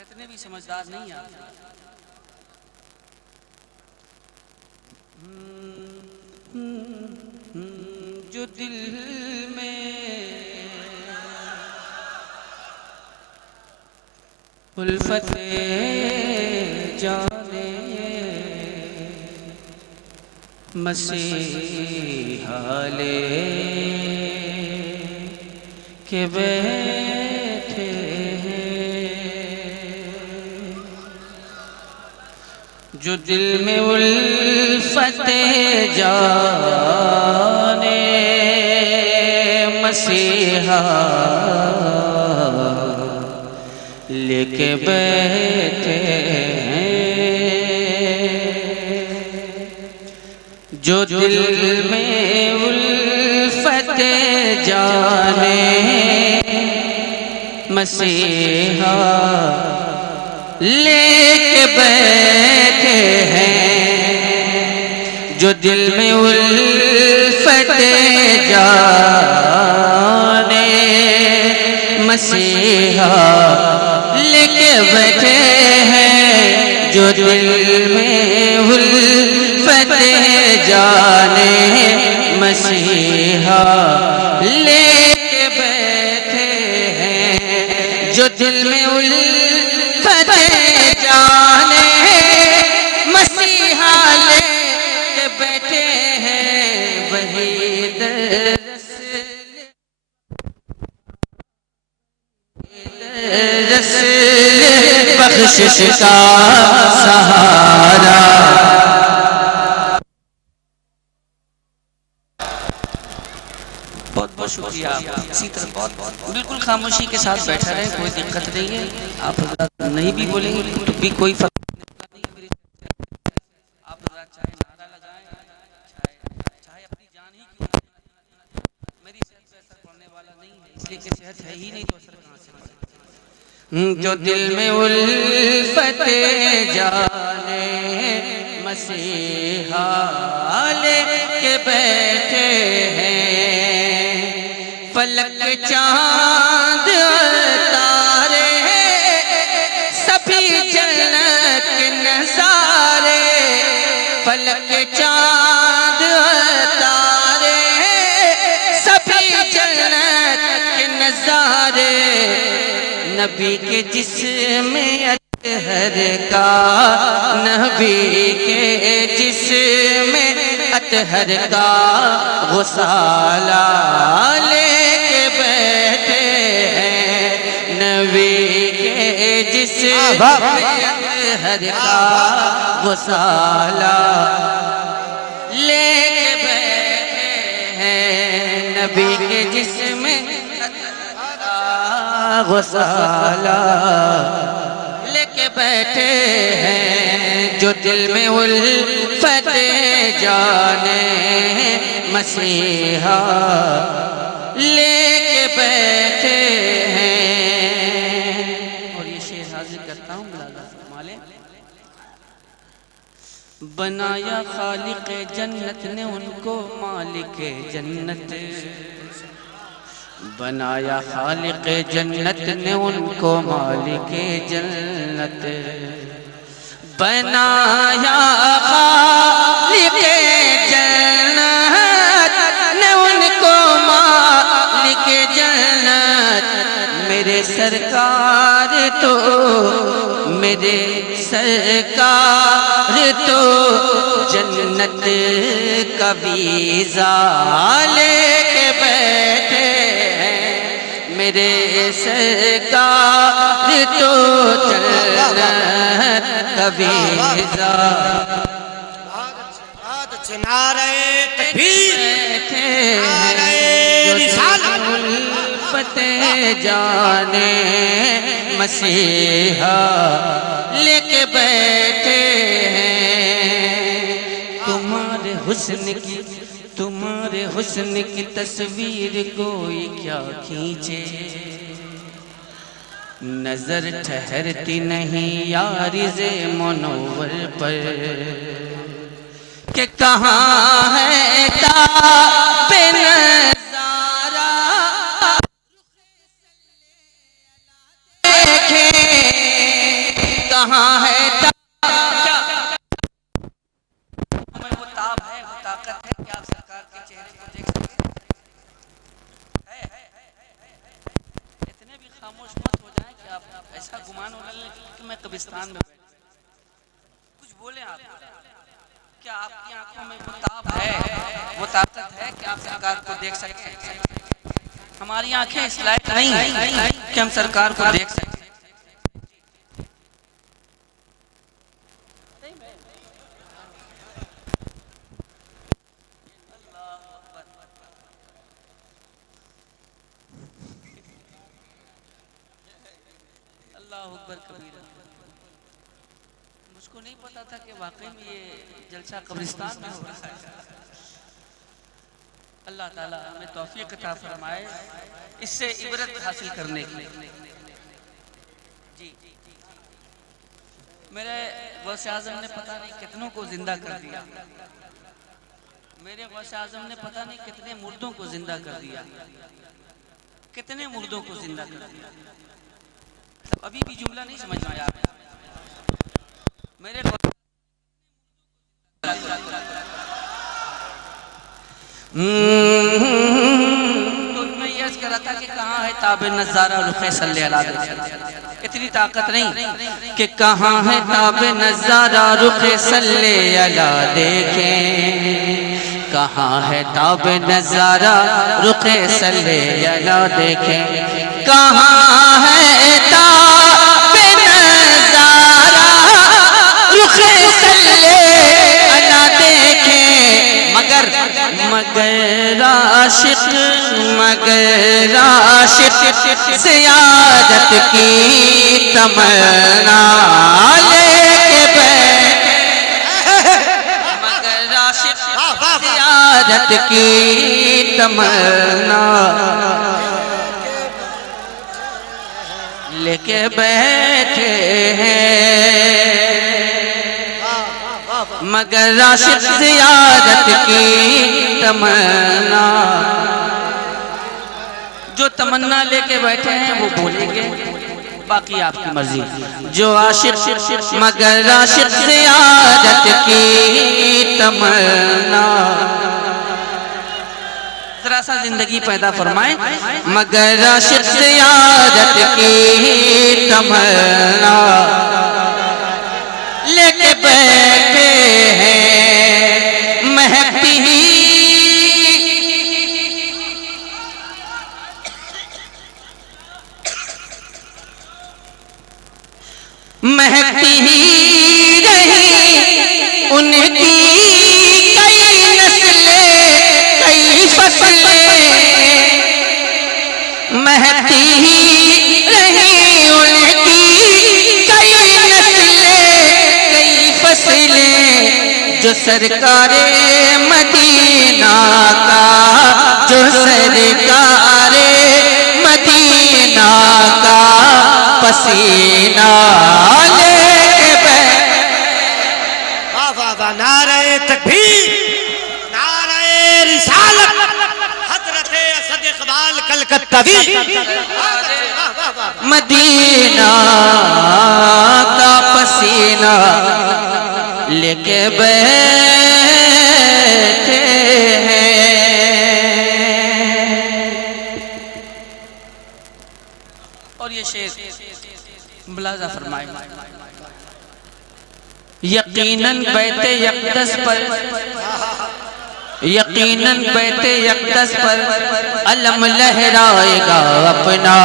इतने भी समझदार नहीं आप। जो दिल में उल्फत जाने मसीहा ले के बैठे जो दिल में उल्फत जाने मसीहा लेके बैठे जो दिल में उल्फत जाने मसीहा लेके बैठे हैं जो दिल में उल्फत जाने मसीहा लेके बैठे हैं जो दिल में उल्फत जाने मसीहा लेके बैठे हैं जो दिल में उल्फत जाने मसीहा लेके बैठे हैं वही दरअसल बख्शिश का सहारा। बहुत बहुत शुक्रिया। इसी तरह बहुत बिल्कुल खामोशी के साथ बैठा रहे, कोई दिक्कत नहीं है। आप नहीं भी बोलेंगे तो भी कोई फर्क नहीं। आप चाहे नारा लगाएं, चाहे अपनी जान ही क्यों, मेरी सेहत पे असर पड़ने वाला नहीं है, इसलिए कि सेहत है ही नहीं तो असर कहाँ से पड़ेगा। जो दिल में उल्फत जाने मसीहा लेके बैठे हैं फलक चांद तारे सभी जन्नत के नज़ारे फलक चांद तारे सभी जन्नत के नज़ारे नबी के जिस्म अतहर का नबी के जिस्म अतहर का गुसाला लेके बैठे हैं नबी के जिस्म अतहर का गुसाला लेके बैठे हैं नबी के जिस्म गुसाला लेके बैठे हैं जो दिल में उल्फत जाने मसीहा लेके बैठे हैं। और ये शेर हाजिर करता हूँ माले बनाया खालिक जन्नत ने उनको मालिक जन्नत बनाया खालिक जन्नत ने उनको मालिक जन्नत बनाया खालिक जन्नत ने उनको मालिक जन्नत मेरे सरकार तो मेरे सरकार तो जन्नत का वीज़ा लेके बैठे मेरे सरकार तो जन्नत का वीज़ा। नारे तकबीर नारे रिसालत उल्फत जाने मसीहा लेके बैठे हैं तुम्हारे हुस्न की तस्वीर कोई क्या खींचे नजर ठहरती नहीं यारिज़े मुनव्वर पर कि कहाँ है ताबे नज़ारा कब्रिस्तान में बैठे, कुछ बोले आप, क्या आपकी आंखों में वो ताब है, वो ताकत है कि आप सरकार को देख सकते हैं? हमारी आंखें इस लायक नहीं कि हम सरकार को देख सकते। अल्लाह अकबर कबीरा। मुझको नहीं पता था कि वाकई में ये जलसा कब्रिस्तान में हो रहा है। अल्लाह ताला हमें तौफीक अता फरमाए इससे इबरत हासिल करने की। जी, मेरे गौसे आज़म ने पता नहीं कितनों को जिंदा कर दिया, मेरे गौसे आज़म ने पता नहीं कितने मुर्दों को जिंदा कर दिया, कितने मुर्दों को जिंदा कर दिया। अभी भी जुमला नहीं समझ में आया मेरे तो मैं ये अर्ज़ कर रहा था कि कहाँ है ताबे नज़ारा रुखे सल्ले अला। इतनी ताकत नहीं कि कहाँ है ताबे नज़ारा रुखे सल्ले अला देखें, कहाँ है ताबे नज़ारा रुखे सल्ले अला देखें, कहाँ है ताबे नज़ारा रुखे सल्ले अला देखें, मगर आशिक ज़ियारत की तमन्ना लेके बैठे, मगर आशिक ज़ियारत की तमन्ना लेके बैठे हैं, मगर आशिक ज़ियारत की तमन्ना। जो तमन्ना लेके बैठे हैं वो बोलेंगे, बाकी आपकी मर्जी। जो आशिक मगर आशिक ज़ियारत की तमन्ना, जरा सा जिंदगी पैदा फरमाए, मगर आशिक ज़ियारत की तमन्ना लेके बैठे हैं, महकती ही महकती ही रही उनकी कई नस्लें कई फसलें, महकती ही रही उनकी कई नस्लें कई फसलें, जो सरकारे मदीना का, जो सरकारे मदीना का पसीना लेके बैठे। वाह वाह वाह, नारे तकबीर, नारे रिसालत, हज़रत असद इक़बाल कलकत्तावी, मदीना का पसीना लेके बैठे हैं। और ये शेर मुलाज़ा फरमाए, यकीनन बैते यक़दस पर, यकीनन बैते यक़दस पर अलम लहराएगा अपना,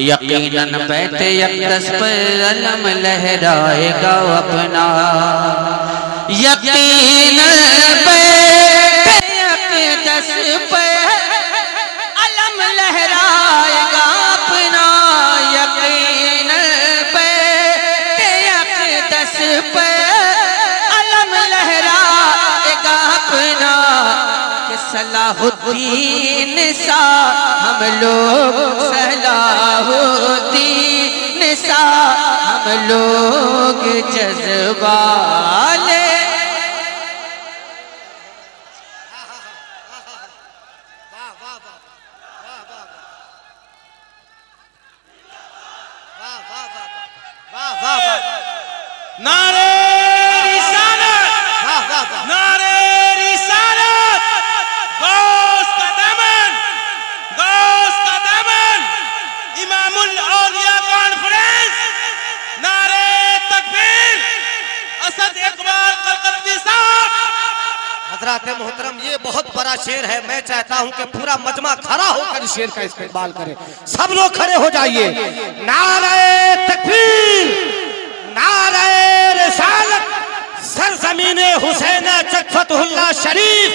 यकीनन बैते यक़दस पर अलम लहराएगा अपना, यकीनन बैते यक़दस पर अलम लहराएगा अपना, यकीनन बैते यक़दस पर अलम लहराएगा अपना, कि सलाहुद्दीन सा हम लोग, सलाहुद्दीन सा हम लोग जज्बाले। नारे रिसालत, नारे रिसालत, गौस का दामन, इमामुल औलिया कॉन्फ्रेंस हजरात मोहतरम, ये बहुत बड़ा शेर है। मैं चाहता हूं कि पूरा मजमा खड़ा होकर शेर का इस्तेमाल करे। सब लोग खड़े हो जाइए। नारे तकबीर, नारे रिसालत, सरजमीने हुसैन चकफतुल्लाह शरीफ,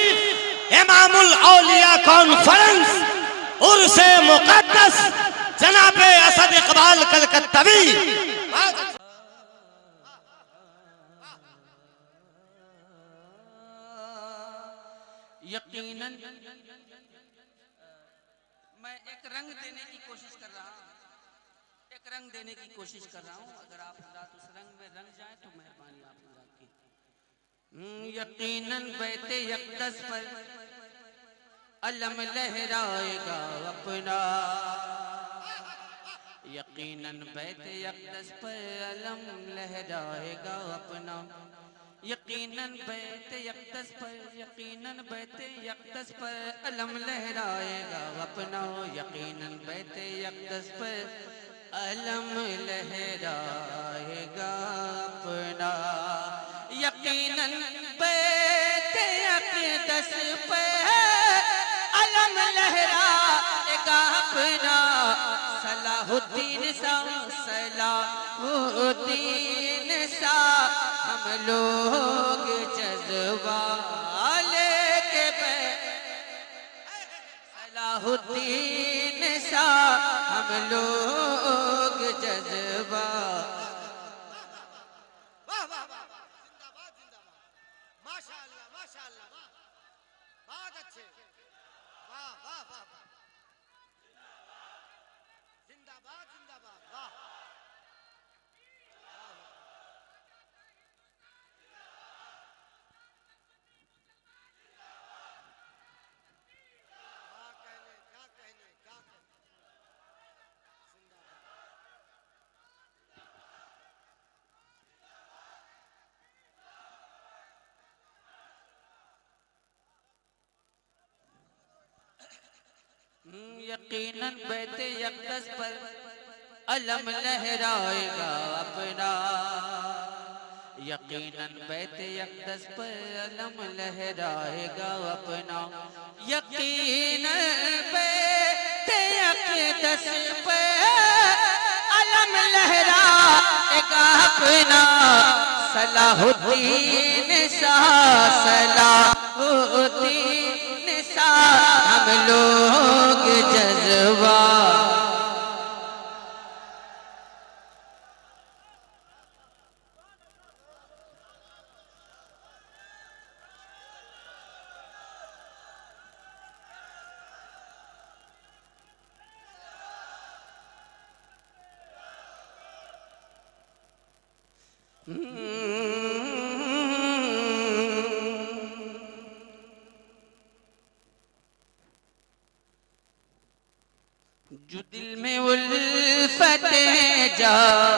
इमामुल औलिया कॉन्फ्रेंस, उर्से मुकद्दस जनाबे असद इकबाल कलकत्तवी। यकीनन मैं एक रंग देने की कोशिश कर रहा हूँ, एक रंग देने की कोशिश कर रहा हूँ। अगर आप हज़रात उस रंग में रंग जाए तो मेहरबानी आप हज़रात की। यकीनन बैते यकदस पर अलम लहराएगा अपना, यकीनन बैते यकदस पर अलम लहराएगा अपना, यकीनन बैते यकदस पर, यकीनन बैते यकदस पर अलम लहराएगा अपना, यकीनन बैते यकदस पर अलम लहराएगा अपना, यकीनन बैते यकदस पर अलम लहराएगा अपना, सलाहुद्दीन सा, सलाहुद्दीन सा हम लोग जज्बा लेके सलाहुद्दीन सा हम लोग जज्बा। वाह वाह वाह, जिंदाबाद जिंदाबाद, माशाअल्लाह माशाअल्लाह, बहुत अच्छे, वाह वाह वाह, जिंदाबाद जिंदाबाद, वाह। यकीनन बैते यकदस पर अलम लहराएगा अपना, यकीनन बैते यकदस पर अलम लहराएगा अपना, यकीनन बैते यकदस पर अलम लहराएगा अपना, सलाहुद्दीन सा, सलाहुद्दीन सा हम लोग जज्बा। जो दिल में उल्फत जाने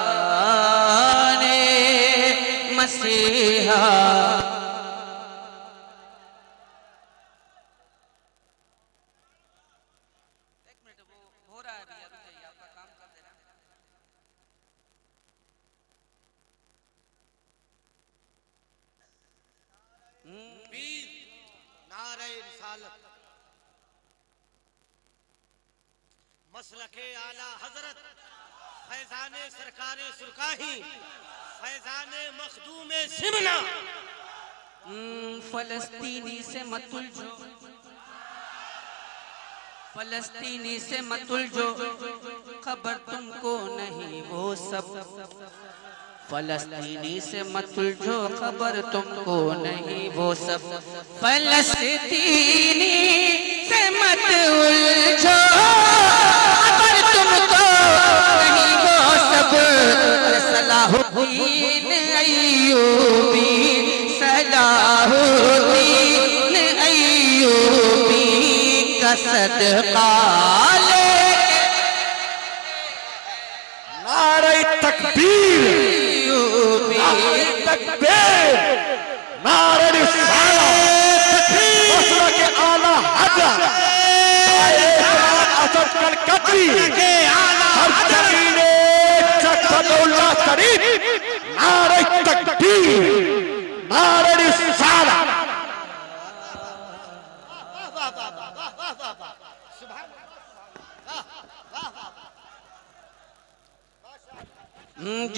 मसीहा, एक मिनट वो हो रहा है भैया, रुकिए, आपका काम कर दे रहा है। नारे रिसालत, मसलके आला हजरत फैजाने सरकारे सुरकाही, फैजाने मखदूमे सिमना। फलस्तीनी से मत उलझो, फलस्तीनी से मत उलझो, खबर तुमको नहीं वो सब, फलस्तीनी से मत उलझो, खबर तुमको नहीं वो सब, फलस्तीनी से मत उलझो, खबर तुमको नहीं वो सब, सलाहुद्दीन अय्यूबी, सलाहुद्दीन अय्यूबी का सदका लेके नारे तकबीर, नारे तकबीर, नारे रिसालत, मसलके आला हजरत असद कलकत्ती, सरजमीने चकफतुल्लाह शरीफ, नारे तकबीर, नारे रिसालत।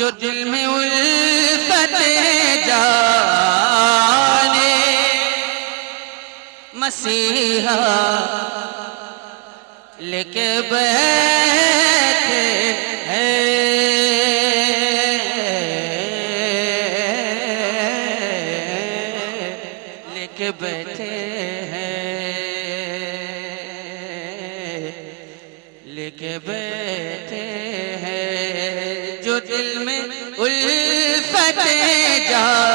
जो दिल में उल्फत जाने मसीहा लेके बैठे हैं, लेके बैठे हैं, लेके बैठे हैं। जो दिल में उल्फत जाने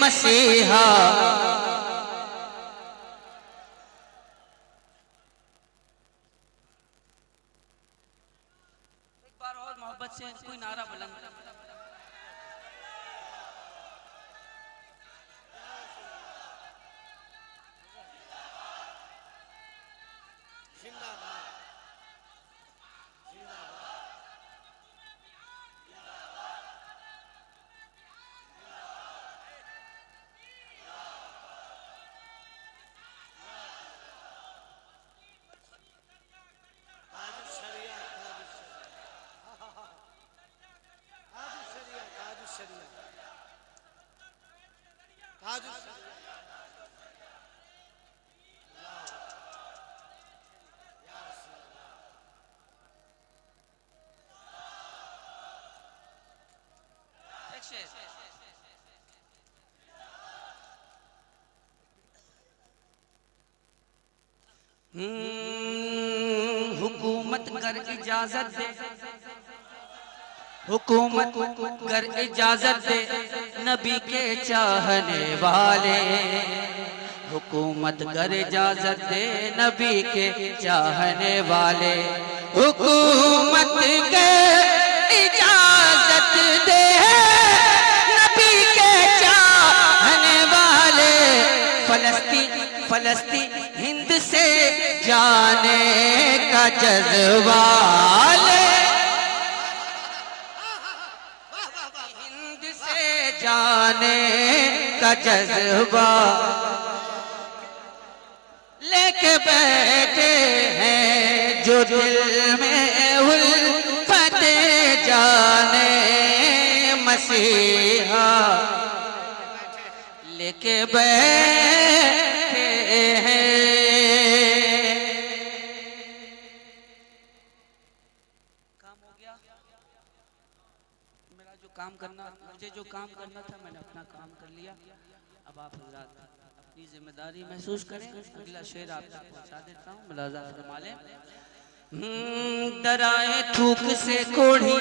मसीहा से कोई नारा बुलंद। हुकूमत कर इजाजत दे, हुकूमत कर इजाजत दे नबी के चाहने वाले, हुकूमत कर इजाजत दे नबी के चाहने वाले, हुकूमत के इजाजत दे नबी के चाहने वाले, फलस्तीन फलस्तीन हिंद से जाने का जज्बा ले, हिंद से जाने का जज्बा लेके बैठे हैं। जो दिल में उल्फत जाने मसीहा लेके बैठे हैं। काम हो गया मेरा जो काम करना, मुझे जो काम करना था मैंने अपना काम कर लिया। अब आप हजरात अपनी जिम्मेदारी महसूस करें। अगला शेर आप तक पहुंचा देता हूँ, मुलाजा फरमा लें। डराए थूक से कोढ़ी,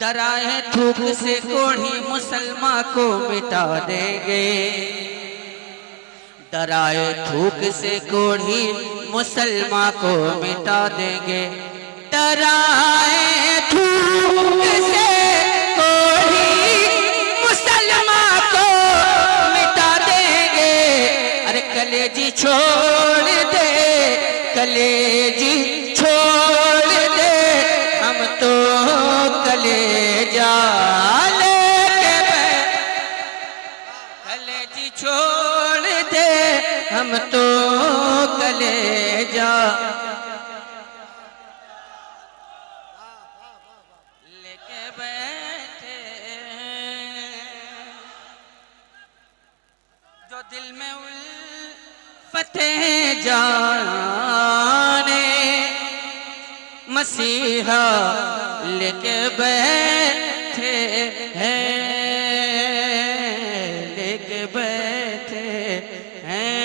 डराए थूक से कोढ़ी मुसलमान को मिटा देंगे, डराए थूक से कोढ़ी मुसलमान को मिटा देंगे, डराए थूक से कोढ़ी मुसलमान को मिटा देंगे। अरे कलेजी छोड़ दे, कलेजी छोड़ दे, हम तो कलेजा लेके कलेजी छोड़ दे, हम तो कलेजा लेके बैठे। जो दिल में उल्फत जाने मसीहा लेके बैठे हैं, लेके बैठे हैं।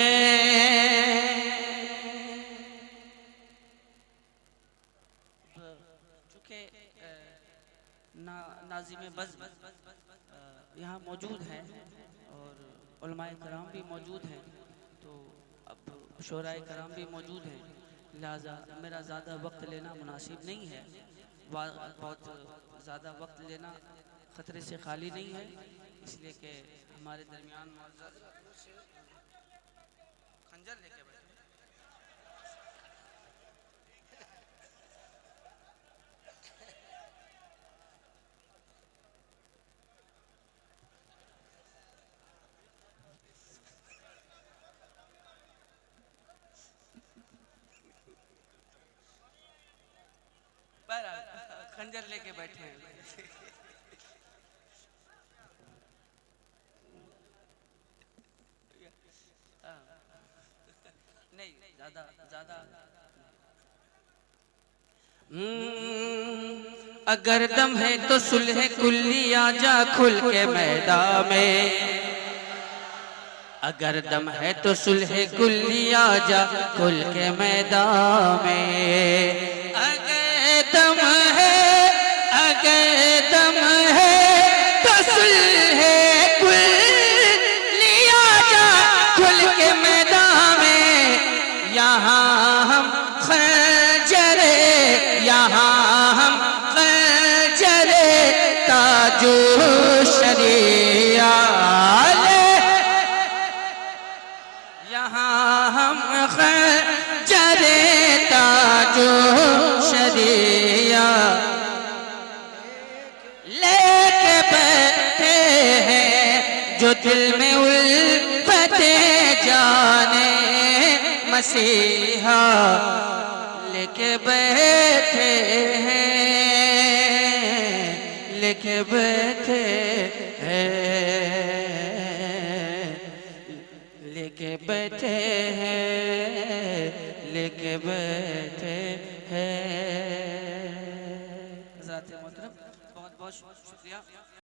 चूंकि नाज़िम बज़्म यहाँ मौजूद हैं और उलमाए कराम भी मौजूद हैं, तो अब शोराए कराम भी मौजूद हैं, लिहाजा मेरा ज़्यादा वक्त लेना मुनासिब नहीं है। बहुत ज़्यादा वक्त लेना ख़तरे से खाली नहीं है, इसलिए कि हमारे दरमियान खंजर लेके बैठे। बहरहाल खंजर लेके बैठे हैं। नहीं ज्यादा ज्यादा। अगर दम है तो सुलह कुल्ली आजा खुल के मैदान में। अगर दम है तो सुलह कुल्ली आजा खुल के मैदान में। अगर दम है, अगर दम है तो सुलह कुल्ली आजा खुल के मैदान में। यहाँ हम खंजरे, यहाँ हम खंजरे ताजो शरिया, यहाँ हम खंजरे ताजो शरिया लेके बैठे हैं जो दिल में उल्फते जाने मसीहा। लेके बैठे हैं, लेके बैठे हैं, लेके बैठे हैं, लेके बैठे हैं। बहुत बहुत शुक्रिया।